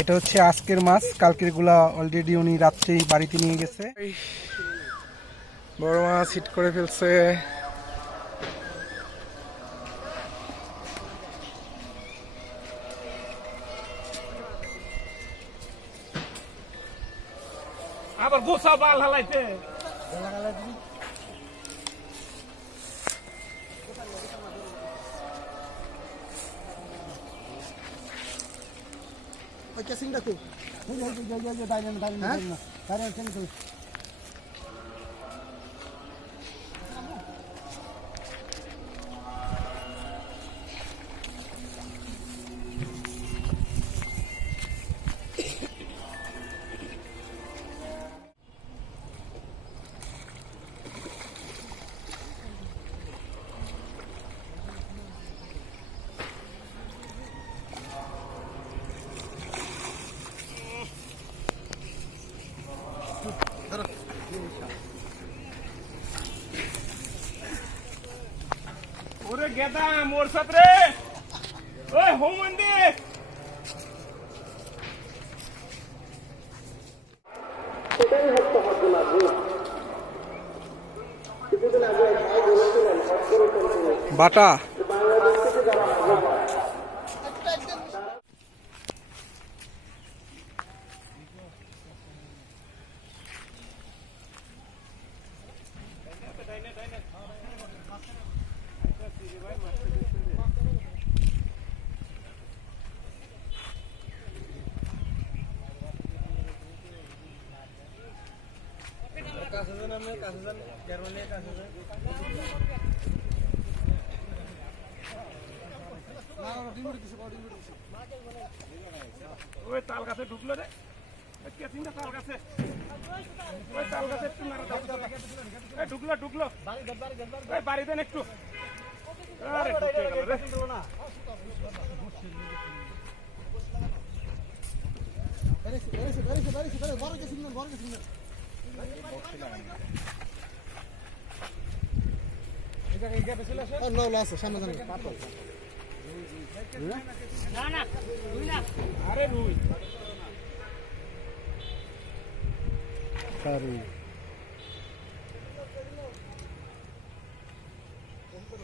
এটা হচ্ছে আজকের মাছ, কালকের গুলা অলরেডি উনি রাত্রেই বাড়িতে নিয়ে গেছে। বড় মাছ হিট করে ফেলছে। আবার গোসা বাল হালাইতে কেসিং দেখো ওরে গেদা মোর সাথে ওই হোমন্দি বাটা ওই তাল গাছে ঢুকলো রে কেসিংটা তাল গাছে ওই তাল গাছে একটু নাড়া দাও ঢুকলো ঢুকলো ওই বাড়ি দেন একটু আরে ঢুকে গেল রে আরে রুই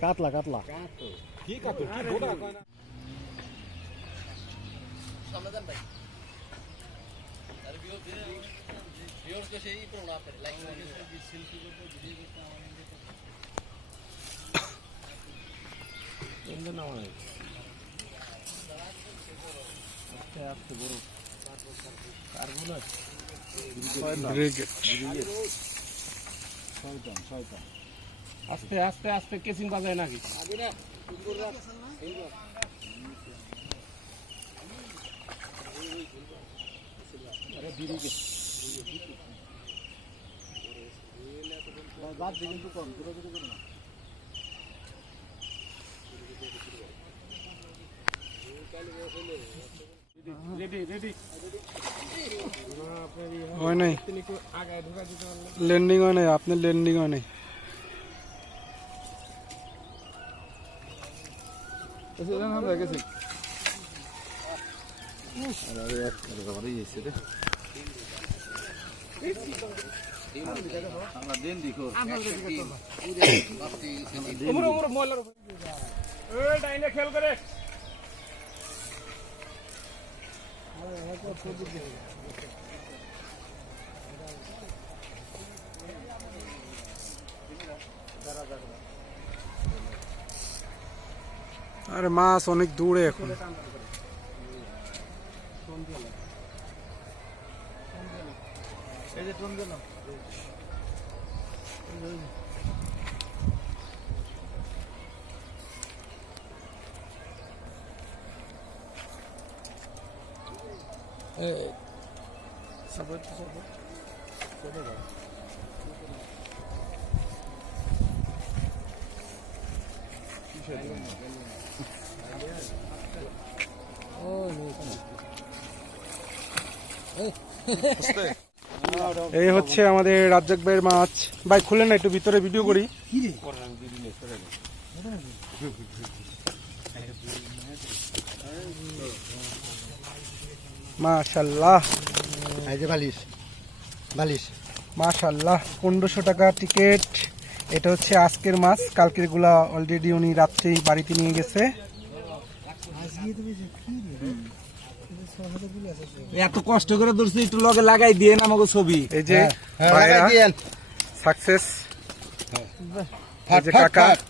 কাতলা কাতলা কি কাটু কি গোটা কয় না সমাধান ভাই আর ভিউয়ার্স তো সেই পুরো না করে লাইক সেলফি করতে ভিডিও করতে আমার এন্ড না হয় আস্তে বড় কার্বন আস্তে আস্তে আস্তে কেসিং বাজায় নাকি রেডি রেডি হয় নাই, আগে ঢুকা দিতে পারলে ল্যান্ডিং হয় নাই, আপনার ল্যান্ডিং হয় নাই। আমরা দেন দেখো উমর উমর ময়লার উপর এই ডাইনে খেল করে আরে মাছ অনেক দূরে এখন। এই যে টোন দিল এই হচ্ছে আমাদের রাজ্জাক ভাইয়ের মাছ। ভাই খুলে না, একটু ভিতরে ভিডিও করি। মাশাআল্লাহ এই যে বালিশ বালিশ মাশাআল্লাহ 1500 টাকা টিকিট। এটা হচ্ছে আজকের মাছ, কালকের গুলা অলরেডি উনি রাত্রেই বাড়িতে নিয়ে গেছে। এত কষ্ট করে ধরছি, একটু লগে লাগাই দিয়ে আমাকে ছবি। এই যে হ্যাঁ, ভাইরা লাগাই দিয়েন। সাকসেস, এই যে ফাট, কাকা ফাট।